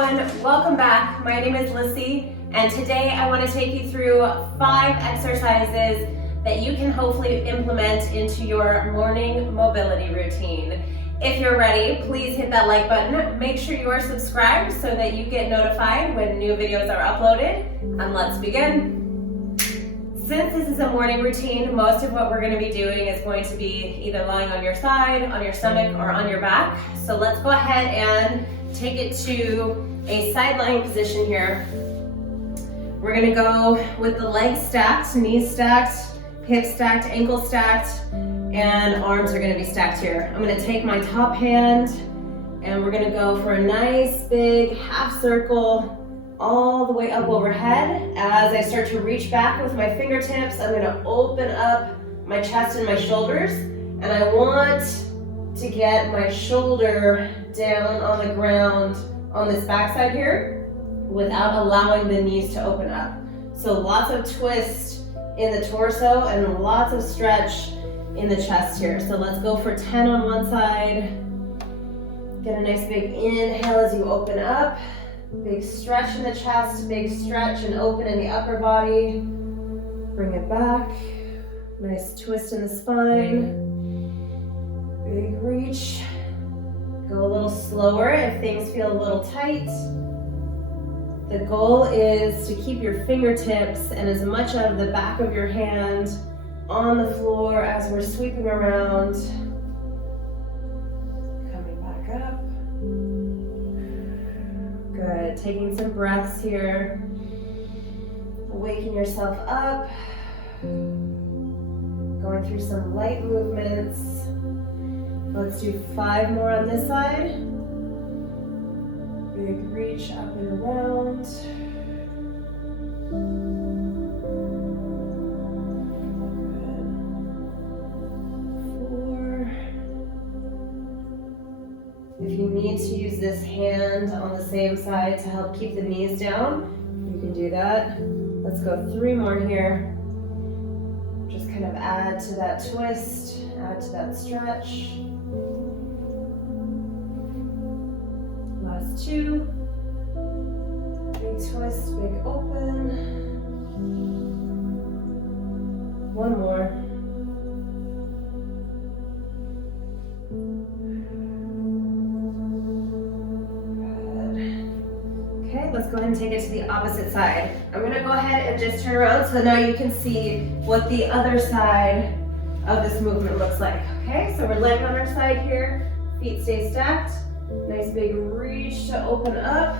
everyone, welcome back. My name is Lissy, and today I want to take you through 5 exercises that you can hopefully implement into your morning mobility routine. If you're ready, please hit that like button. Make sure you are subscribed so that you get notified when new videos are uploaded, and let's begin. Since this is a morning routine, most of what we're going to be doing is going to be either lying on your side, on your stomach, or on your back. So let's go ahead and take it to a side lying position here. We're going to go with the legs stacked, knees stacked, hips stacked, ankles stacked, and arms are going to be stacked here. I'm going to take my top hand and we're going to go for a nice big half circle all the way up overhead. As I start to reach back with my fingertips, I'm going to open up my chest and my shoulders, and I want to get my shoulder down on the ground on this backside here without allowing the knees to open up. So lots of twist in the torso and lots of stretch in the chest here. So let's go for 10 on one side. Get a nice big inhale as you open up. Big stretch in the chest, big stretch and open in the upper body. Bring it back. Nice twist in the spine. Big reach. Go a little slower if things feel a little tight. The goal is to keep your fingertips and as much of the back of your hand on the floor as we're sweeping around. Coming back up. Good, taking some breaths here. Waking yourself up. Going through some light movements. Let's do 5 more on this side. Big reach up and around. If you need to use this hand on the same side to help keep the knees down, you can do that. Let's go 3 more here. Just kind of add to that twist, add to that stretch. Last 2. Big twist, big open. 1 more. Let's go ahead and take it to the opposite side. I'm going to go ahead and just turn around so now you can see what the other side of this movement looks like. Okay, so we're laying on our side here. Feet stay stacked. Nice big reach to open up.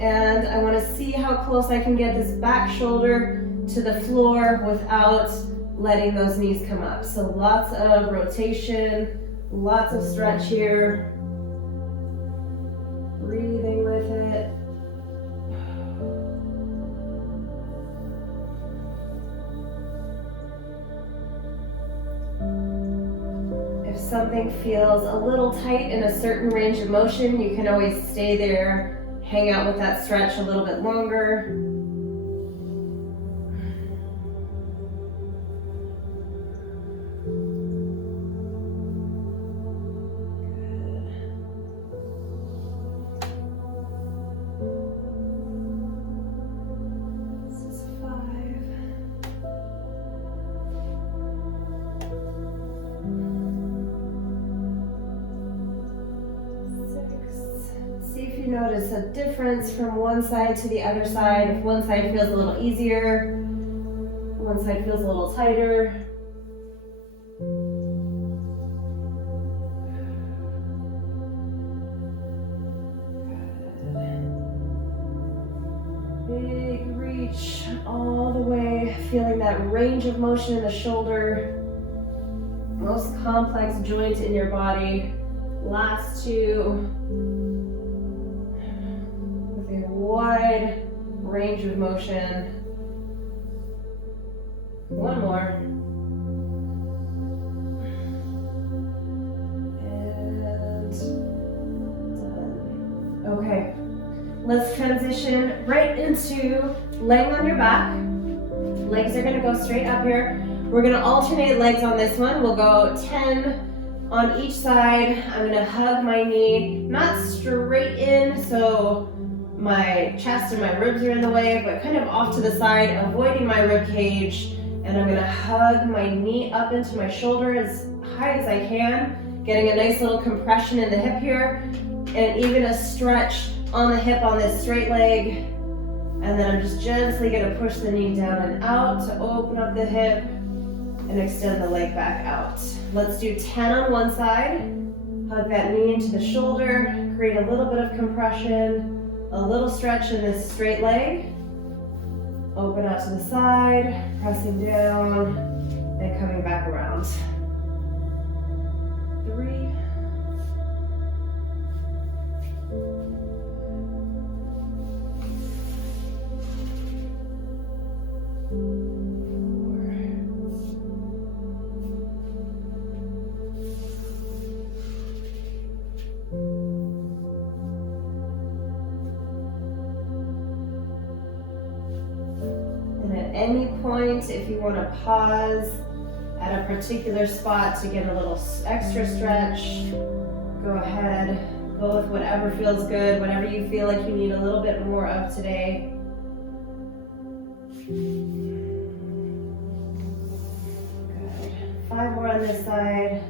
And I want to see how close I can get this back shoulder to the floor without letting those knees come up. So lots of rotation, lots of stretch here. Breathing with it. If something feels a little tight in a certain range of motion, you can always stay there, hang out with that stretch a little bit longer. Notice a difference from one side to the other side. If one side feels a little easier, one side feels a little tighter. Big reach all the way, feeling that range of motion in the shoulder. Most complex joint in your body. Last 2. Wide range of motion. 1 more. And done. Okay, let's transition right into laying on your back. Legs are going to go straight up here. We're going to alternate legs on this one. We'll go 10 On each side, I'm gonna hug my knee, not straight in, so my chest and my ribs are in the way, but kind of off to the side, avoiding my rib cage. And I'm gonna hug my knee up into my shoulder as high as I can, getting a nice little compression in the hip here, and even a stretch on the hip on this straight leg. And then I'm just gently gonna push the knee down and out to open up the hip and extend the leg back out. Let's do 10 on one side. Hug that knee into the shoulder, create a little bit of compression, a little stretch in this straight leg. Open out to the side, pressing down, and coming back around. 3. 4. At any point, if you want to pause at a particular spot to get a little extra stretch, go ahead. Go with whatever feels good, whatever you feel like you need a little bit more of today. Good. 5 more on this side.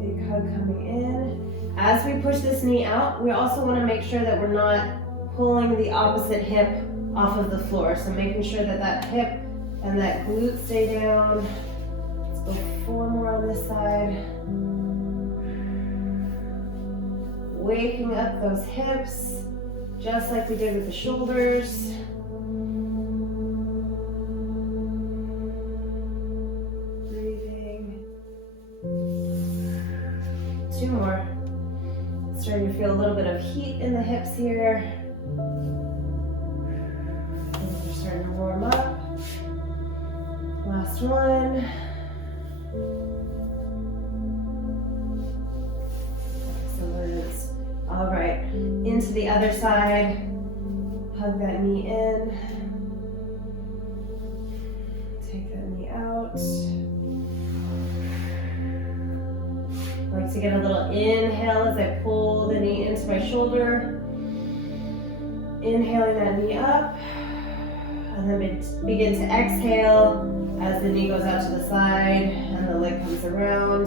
Big hug coming in. As we push this knee out, we also want to make sure that we're not pulling the opposite hip off of the floor. So making sure that that hip and that glute stay down. Let's go 4 more on this side. Waking up those hips, just like we did with the shoulders. Breathing. 2 more. Starting to feel a little bit of heat in the hips here. Starting to warm up. Last one. Excellent. All right, into the other side. Hug that knee in. Take that knee out. I like to get a little inhale as I pull the knee into my shoulder. Inhaling that knee up. And then begin to exhale as the knee goes out to the side and the leg comes around.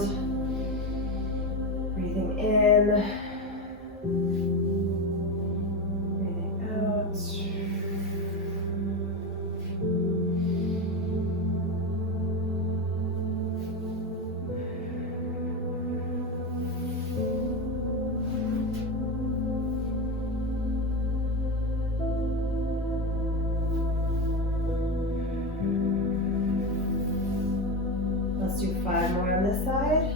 Breathing in. Breathing out. Let's do 5 more on this side.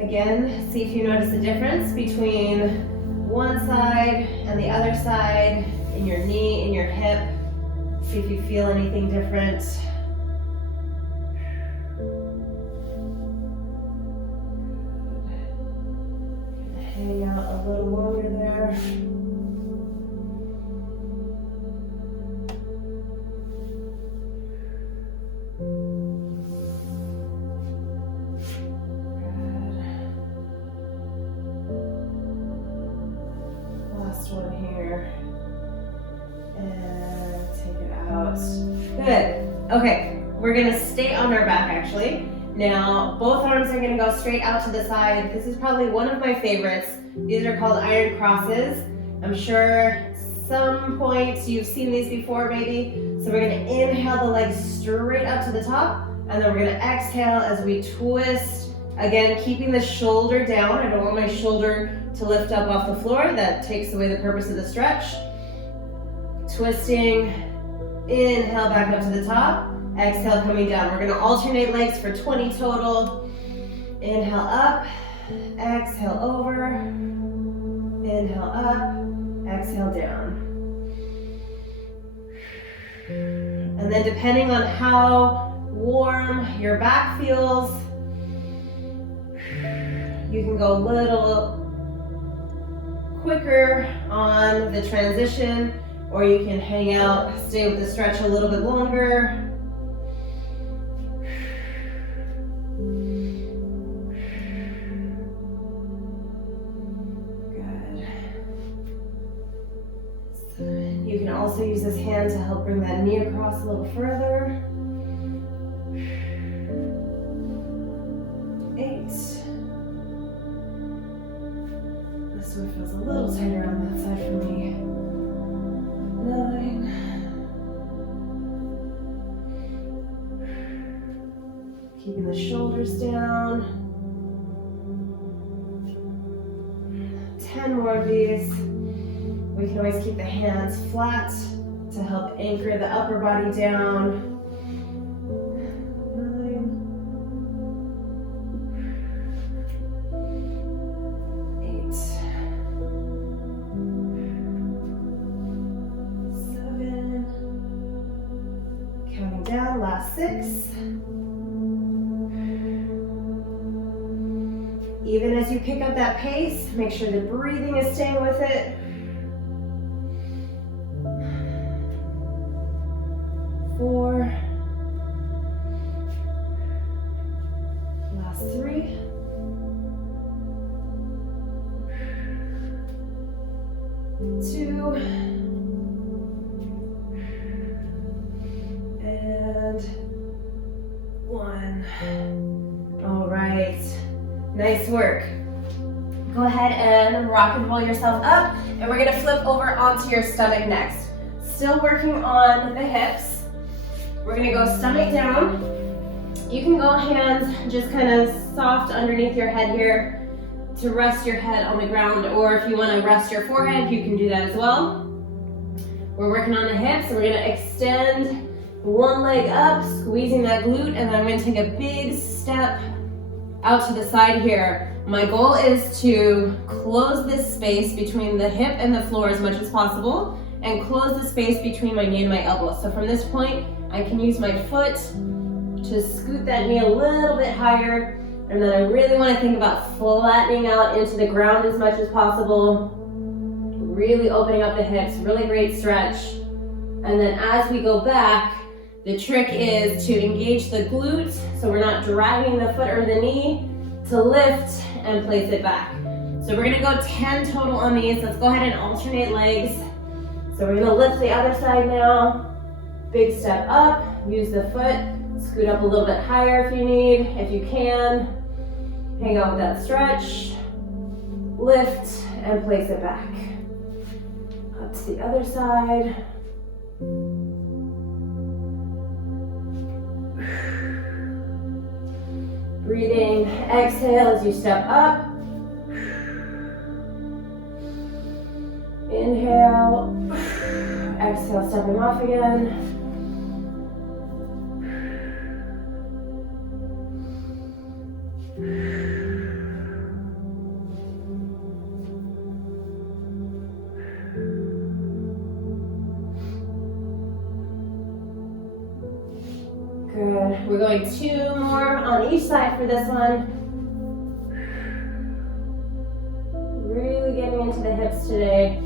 Again, see if you notice the difference between one side and the other side, in your knee, in your hip. See if you feel anything different. Hang out a little longer there. One here, and take it out. Good. Okay, we're gonna stay on our back actually. Now, both arms are gonna go straight out to the side. This is probably one of my favorites. These are called iron crosses. I'm sure some point you've seen these before maybe. So we're gonna inhale the legs straight up to the top, and then we're gonna exhale as we twist. Again, keeping the shoulder down. I don't want my shoulder to lift up off the floor. That takes away the purpose of the stretch. Twisting, inhale back up to the top, exhale coming down. We're gonna alternate legs for 20 total. Inhale up, exhale over, inhale up, exhale down. And then depending on how warm your back feels, you can go a little quicker on the transition, or you can hang out, stay with the stretch a little bit longer. also use this hand to help bring that knee across a little further. 8. This one feels a little tighter on that side for me. 9. Keeping the shoulders down. 10 more of these. We can always keep the hands flat to help anchor the upper body down. 9. 8. 7. Counting down, last 6. Even as you pick up that pace, make sure the breathing is staying with it. 4. Last 3. 2. And 1. All right. Nice work. Go ahead and rock and roll yourself up, and we're gonna flip over onto your stomach next. Still working on the hips. We're gonna go stomach down. You can go hands just kind of soft underneath your head here to rest your head on the ground, or if you wanna rest your forehead, you can do that as well. We're working on the hips, and we're gonna extend one leg up, squeezing that glute, and then I'm gonna take a big step out to the side here. My goal is to close this space between the hip and the floor as much as possible, and close the space between my knee and my elbow. So from this point, I can use my foot to scoot that knee a little bit higher, and then I really want to think about flattening out into the ground as much as possible, really opening up the hips, really great stretch. And then as we go back, the trick is to engage the glute, so we're not dragging the foot or the knee, to lift and place it back. So we're gonna go 10 total on these. Let's go ahead and alternate legs. So we're gonna lift the other side now. Big step up, use the foot, scoot up a little bit higher if you need, if you can. Hang out with that stretch, lift and place it back. Up to the other side. Breathing, exhale as you step up. Inhale, exhale, stepping off again. Good. We're going 2 more on each side for this one. Really getting into the hips today.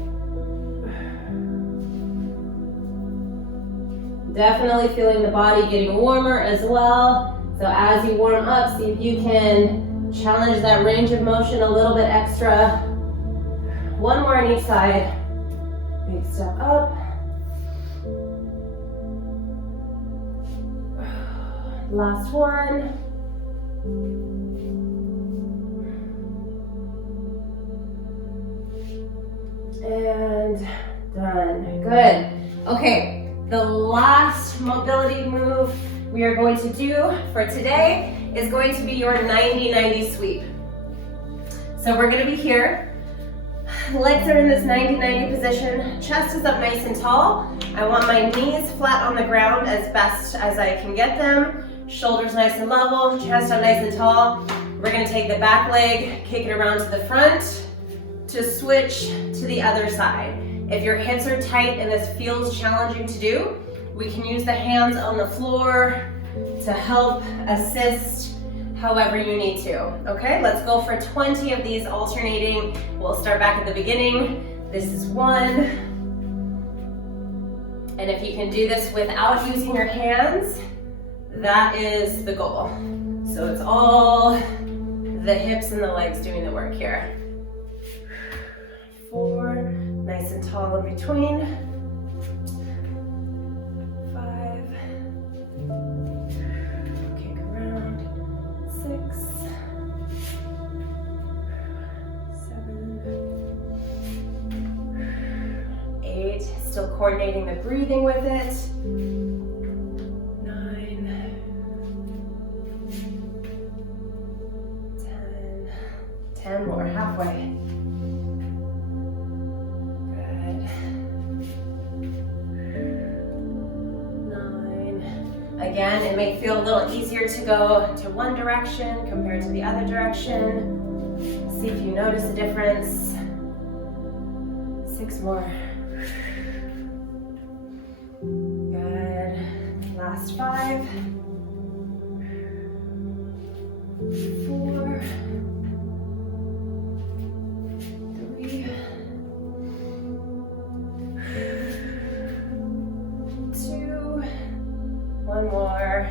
Definitely feeling the body getting warmer as well. So as you warm up, see if you can challenge that range of motion a little bit extra. 1 more on each side. Big step up. Last one. And done. Good. Okay, the last mobility move we are going to do for today is going to be your 90-90 sweep. So we're going to be here. Legs are in this 90-90 position. Chest is up nice and tall. I want my knees flat on the ground as best as I can get them. Shoulders nice and level, chest up nice and tall. We're gonna take the back leg, kick it around to the front to switch to the other side. If your hips are tight and this feels challenging to do, we can use the hands on the floor to help assist however you need to. Okay, let's go for 20 of these alternating. We'll start back at the beginning. This is 1. And if you can do this without using your hands, that is the goal. So it's all the hips and the legs doing the work here. 4, nice and tall in between. Still coordinating the breathing with it. 9, 10 more, halfway. Good. 9. Again, it may feel a little easier to go to one direction compared to the other direction. See if you notice a difference. 6 more. Good. Last 5. 4. 3. 2. 1 more.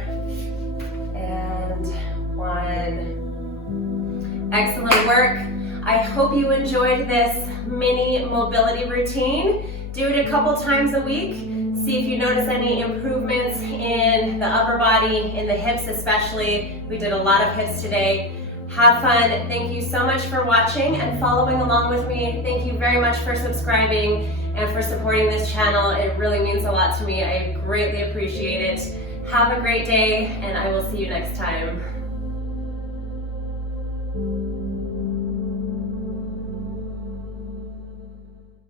And 1. Excellent work. I hope you enjoyed this mini mobility routine. Do it a couple times a week. See if you notice any improvements in the upper body, in the hips especially. We did a lot of hips today. Have fun. Thank you so much for watching and following along with me. Thank you very much for subscribing and for supporting this channel. It really means a lot to me. I greatly appreciate it. Have a great day, and I will see you next time.